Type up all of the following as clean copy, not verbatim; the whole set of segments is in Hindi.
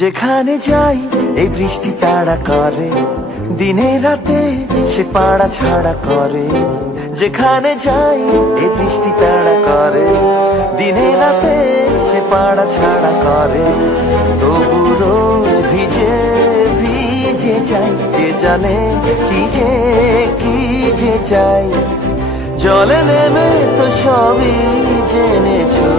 যেখানে যাই এই বৃষ্টি তাড়া করে, দিনে রাতে সে পাড়া ছাড়া করে। যেখানে যাই এই বৃষ্টি তাড়া করে, দিনে রাতে সে পাড়া ছাড়া করে। তবু রোজ ভিজে ভিজে যাই, কে জানে কি যে চাই। জলে নেমে তো সবই জেনেছো।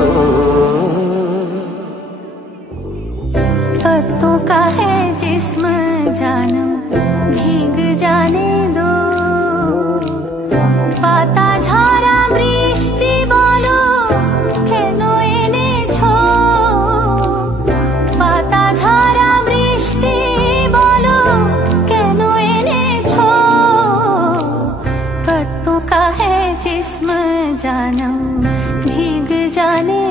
पत्तों का है जिस्म जानम, भीग जाने दो। पाता झरा बृष्टि बोलो केन এনেছো। पाता झरा बृष्टि बोलो केन এনেছো। पत्तों का है जिस्म जानम, भीग जाने